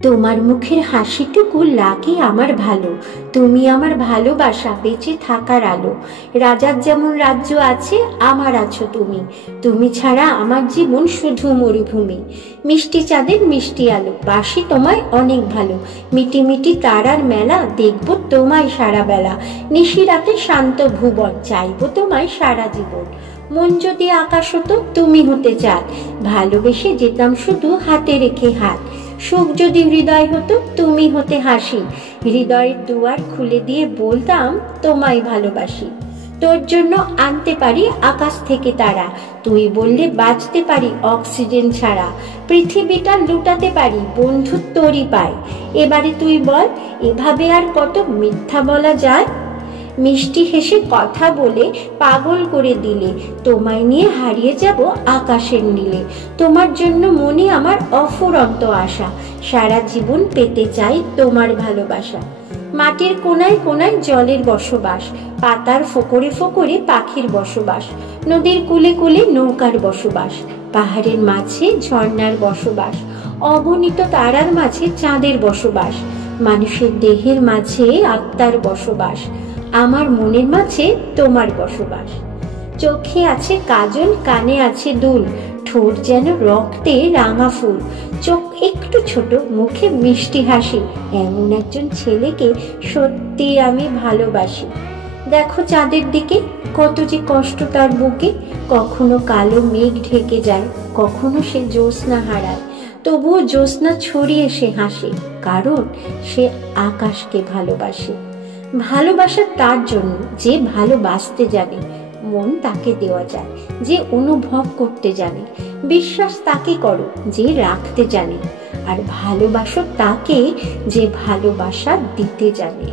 তোমার মুখের হাসিটুকু লাগে আমার ভালো, তুমি আমার ভালোবাসা, বেঁচে থাকার আলো। রাজার যেমন রাজ্য আছে, আমার আছো তুমি, তুমি ছাড়া আমার জীবন শুধু মরুভূমি। মিষ্টি চাঁদের মিষ্টি আলো, বাসি তোমায় অনেক ভালো, মিটি মিটি তারার মেলা, দেখবো তোমায় সারা বেলা। নিশি রাতে শান্ত ভুবন, চাইবো তোমায় সারা জীবন। মন যদি আকাশ হতো, তুমি হতে চাঁদ, ভালোবেসে যেতাম শুধু হাতে রেখে হাত। সুখ যদি হৃদয় হতো, তুমি হতে হাসি, হৃদয়ের দুয়ার খুলে দিয়ে বলতাম তোমায় ভালোবাসি। তোর জন্য আনতে পারি আকাশ থেকে তারা, তুই বললে বাঁচতে পারি অক্সিজেন ছাড়া। পৃথিবীটা লুটাতে পারি বন্ধু তোরই পায়, এবারে তুই বল এভাবে আর কত মিথ্যা বলা যায়। মিষ্টি হেসে কথা বলে পাগল করে দিলে, তোমায় নিয়ে হারিয়ে যাব আকাশের নীলে। তোমার জন্য মনে আমার অফুরন্ত আশা, সারা জীবন পেতে চাই তোমার ভালোবাসা। মাটির কোনায় কোনায় জলের বসবাস, পাতার ফোকরে ফোকরে পাখির বসবাস, নদীর কূলে কূলে নৌকার বসবাস, পাহাড়ের মাঝে ঝর্ণার বসবাস, অগণিত তারার মাঝে চাঁদের বসবাস, মানুষের দেহের মাঝে আত্মার বসবাস, আমার মনের মাঝে তোমার বসবাস। চোখে আছে কাজল, কানে আছে দুল, ঠোঁট যেন রক্তে রাঙা ফুল, চোখ একটু ছোট, মুখে মিষ্টি হাসি, এমন একজন ছেলেকে সত্যি আমি ভালোবাসি। দেখো চাঁদের দিকে, কত যে কষ্ট তার বুকে, কখনো কালো মেঘ ঢেকে যায়, কখনো সে জ্যোৎস্না হারায়, তবুও জ্যোৎস্না ছড়িয়ে সে হাসে, কারণ সে আকাশকে ভালোবাসে। ভালোবাসা তার জন্য যে ভালোবাসতে জানে, মন তাকে দেওয়া যায় যে অনুভব করতে জানে, বিশ্বাস তাকে করো যে রাখতে জানে, আর ভালোবাসো তাকে যে ভালোবাসা দিতে জানে।